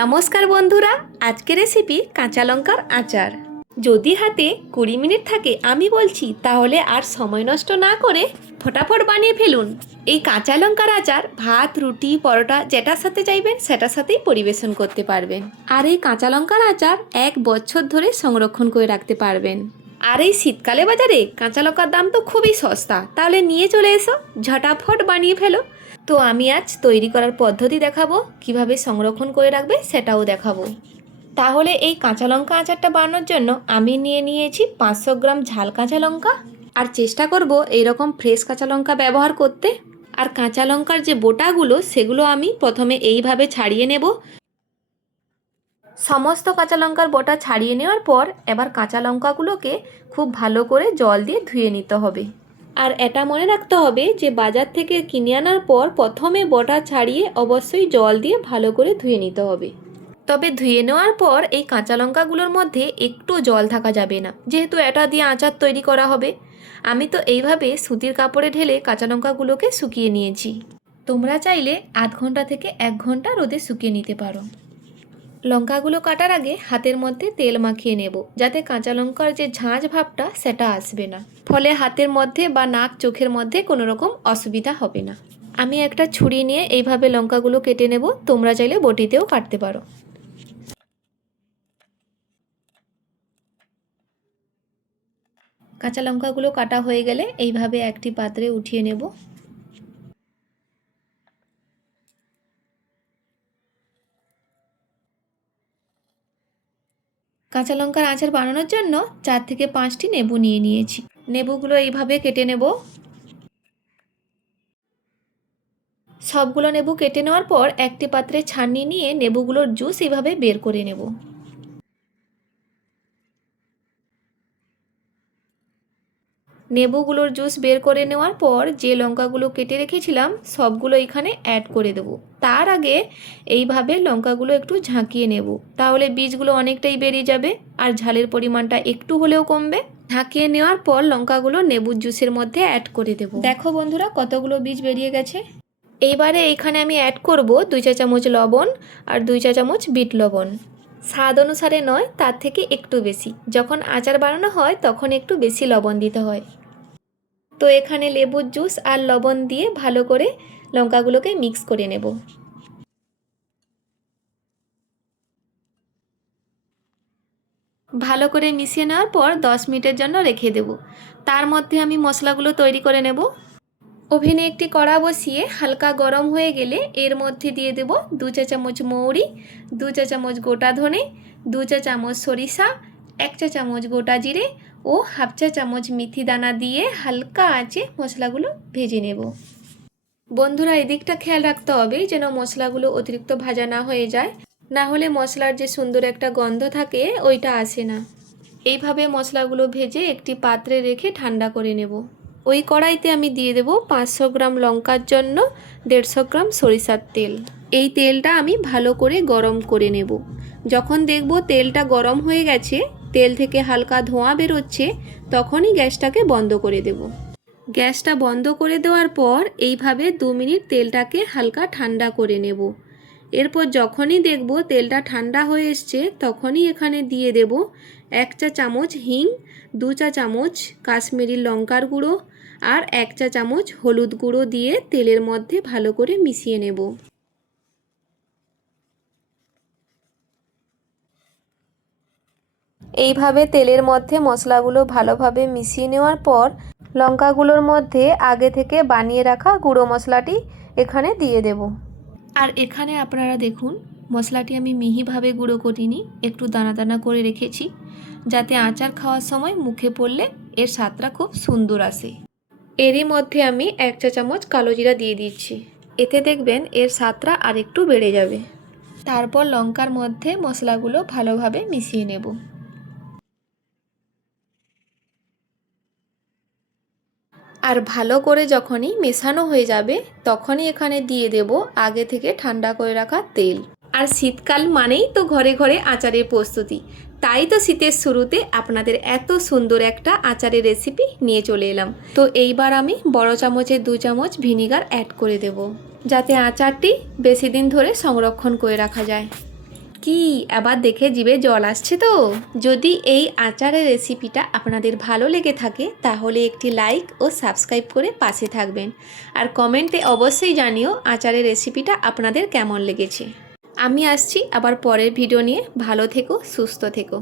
নমস্কার বন্ধুরা, আজকের রেসিপি কাঁচা লঙ্কার আচার। যদি হাতে 20 মিনিট থাকে আমি বলছি, তাহলে আর সময় নষ্ট না করে ফটাফট বানিয়ে ফেলুন। এই কাঁচা লঙ্কার আচার ভাত, রুটি, পরোটা যেটার সাথে চাইবেন সেটার সাথেই পরিবেশন করতে পারবেন। আর এই কাঁচা লঙ্কার আচার 1 বছর ধরে সংরক্ষণ করে রাখতে পারবেন। আর এই শীতকালে বাজারে কাঁচা লঙ্কার দাম তো খুবই সস্তা, তাহলে নিয়ে চলে এসো, ঝটাফট বানিয়ে ফেলো। তো আমি আজ তৈরি করার পদ্ধতি দেখাবো, কিভাবে সংরক্ষণ করে রাখবে সেটাও দেখাবো। তাহলে এই কাঁচা লঙ্কা আচারটা বানানোর জন্য আমি নিয়ে নিয়েছি 500 গ্রাম ঝাল কাঁচা লঙ্কা। আর চেষ্টা করব এইরকম ফ্রেশ কাঁচা লঙ্কা ব্যবহার করতে। আর কাঁচা লঙ্কার যে বোটাগুলো সেগুলো আমি প্রথমে এইভাবে ছাড়িয়ে নেব। সমস্ত কাঁচা লঙ্কার বোটা ছাড়িয়ে নেওয়ার পর এবার কাঁচা লঙ্কাগুলোকে খুব ভালো করে জল দিয়ে ধুয়ে নিতে হবে। আর এটা মনে রাখতে হবে যে বাজার থেকে কিনে আনার পর প্রথমে বোটা ছাড়িয়ে অবশ্যই জল দিয়ে ভালো করে ধুয়ে নিতে হবে। তবে ধুয়ে নেওয়ার পর এই কাঁচা লঙ্কাগুলোর মধ্যে একটু জল থাকা যাবে না, যেহেতু এটা দিয়ে আচার তৈরি করা হবে। আমি তো এইভাবে সুতির কাপড়ে ঢেলে কাঁচা লঙ্কাগুলোকে শুকিয়ে নিয়েছি। তোমরা চাইলে আধ ঘন্টা থেকে 1 ঘন্টা রোদে শুকিয়ে নিতে পারো। লঙ্কাগুলো কাটার আগে হাতের মধ্যে তেল মাখিয়ে নেব, যাতে কাঁচা লঙ্কার যে ঝাঁঝ ভাবটা সেটা আসবে না, ফলে হাতের মধ্যে বা নাক চোখের মধ্যে কোনো রকম অসুবিধা হবে না। আমি একটা ছুরি নিয়ে এইভাবে লঙ্কাগুলো কেটে নেব, তোমরা চাইলে বটিতেও কাটতে পারো। কাঁচা লঙ্কাগুলো কাটা হয়ে গেলে এইভাবে একটি পাত্রে উঠিয়ে নেব। কাঁচা লঙ্কার আচার বানানোর জন্য 4 থেকে 5টি লেবু নিয়ে নিয়েছি। লেবুগুলো এইভাবে কেটে নেব। সবগুলো লেবু কেটে নেওয়ার পর একটি পাত্রে ছাঁকনি নিয়ে লেবুগুলোর জুস এইভাবে বের করে নেব। লেবুগুলোর জুস বের করে নেওয়ার পর যে লঙ্কাগুলো কেটে রেখেছিলাম সবগুলো এখানে অ্যাড করে দেব। তার আগে এইভাবে লঙ্কাগুলো একটু ঝাঁকিয়ে নেব, তাহলে বীজগুলো অনেকটাই বেরিয়ে যাবে আর ঝালের পরিমাণটা একটু হলেও কমবে। ঝাঁকিয়ে নেওয়ার পর লঙ্কাগুলো লেবুর জুসের মধ্যে অ্যাড করে দেব। দেখো বন্ধুরা, কতগুলো বীজ বেরিয়ে গেছে। এইবারে এইখানে আমি অ্যাড করব 2 চা চামচ লবণ আর 2 চা চামচ বিট লবণ। স্বাদ অনুসারে নয়, তার থেকে একটু বেশি। যখন আচার বানানো হয় তখন একটু বেশি লবণ দিতে হয়। তো এখানে লেবুর জুস আর লবণ দিয়ে ভালো করে লঙ্কাগুলোকে মিক্স করে নেব। ভালো করে মিশিয়ে নেওয়ার পর 10 মিনিটের জন্য রেখে দেব। তার মধ্যে আমি মশলাগুলো তৈরি করে নেব। ওভেনে একটি কড়া বসিয়ে হালকা গরম হয়ে গেলে এর মধ্যে দিয়ে দেব 2 চা চামচ মৌরি, 2 চা চামচ গোটা ধনে, 2 চা চামচ সরিষা, 1 চা চামচ গোটা জিরে ও হাফ চা চামচ মেথি দানা দিয়ে হালকা আঁচে মশলাগুলো ভেজে নেব। বন্ধুরা, এদিকটা খেয়াল রাখতে হবে যেন মশলাগুলো অতিরিক্ত ভাজা না হয়ে যায়, না হলে মশলার যে সুন্দর একটা গন্ধ থাকে ওইটা আসে না। এইভাবে মশলাগুলো ভেজে একটি পাত্রে রেখে ঠান্ডা করে নেব। ওই কড়াইতে আমি দিয়ে দেব 500 গ্রাম লঙ্কার জন্য 150 গ্রাম সরিষার তেল। এই তেলটা আমি ভালো করে গরম করে নেব। যখন দেখব তেলটা গরম হয়ে গেছে, তেল থেকে হালকা ধোঁয়া বেরোচ্ছে, তখনই গ্যাসটাকে বন্ধ করে দেব। গ্যাসটা বন্ধ করে দেওয়ার পর এইভাবে 2 মিনিট তেলটাকে হালকা ঠান্ডা করে নেব। এরপর যখনই দেখব তেলটা ঠান্ডা হয়ে এসছে, তখনই এখানে দিয়ে দেব 1 চা চামচ হিং, 2 চা চামচ কাশ্মীরি লঙ্কার গুঁড়ো আর 1 চা চামচ হলুদ গুঁড়ো দিয়ে তেলের মধ্যে ভালো করে মিশিয়ে নেব। এইভাবে তেলের মধ্যে মশলাগুলো ভালোভাবে মিশিয়ে নেওয়ার পর লঙ্কাগুলোর মধ্যে আগে থেকে বানিয়ে রাখা গুঁড়ো মশলাটি এখানে দিয়ে দেব। আর এখানে আপনারা দেখুন, মশলাটি আমি মিহিভাবে গুঁড়ো করিনি, একটু দানা দানা করে রেখেছি, যাতে আচার খাওয়ার সময় মুখে পড়লে এর স্বাদটা খুব সুন্দর আসে। এরই মধ্যে আমি 1 চা চামচ কালো জিরা দিয়ে দিচ্ছি, এতে দেখবেন এর স্বাদটা আর একটু বেড়ে যাবে। তারপর লঙ্কার মধ্যে মশলাগুলো ভালোভাবে মিশিয়ে নেব। আর ভালো করে যখনই মেশানো হয়ে যাবে, তখনই এখানে দিয়ে দেব আগে থেকে ঠান্ডা করে রাখা তেল। আর শীতকাল মানেই তো ঘরে ঘরে আচারের প্রস্তুতি, তাই তো শীতের শুরুতে আপনাদের এত সুন্দর একটা আচারের রেসিপি নিয়ে চলে এলাম। তো এইবার আমি বড় চামচে 2 চামচ ভিনিগার অ্যাড করে দেব, যাতে আচারটি বেশি দিন ধরে সংরক্ষণ করে রাখা যায়। কি আবার দেখে জিভে জল আসছে তো? যদি এই আচারের রেসিপিটা আপনাদের ভালো লেগে থাকে তাহলে একটি লাইক ও সাবস্ক্রাইব করে পাশে থাকবেন। আর কমেন্টে অবশ্যই জানিও আচারের রেসিপিটা আপনাদের কেমন লেগেছে। আমি আসছি আবার পরের ভিডিও নিয়ে। ভালো থেকো, সুস্থ থেকো।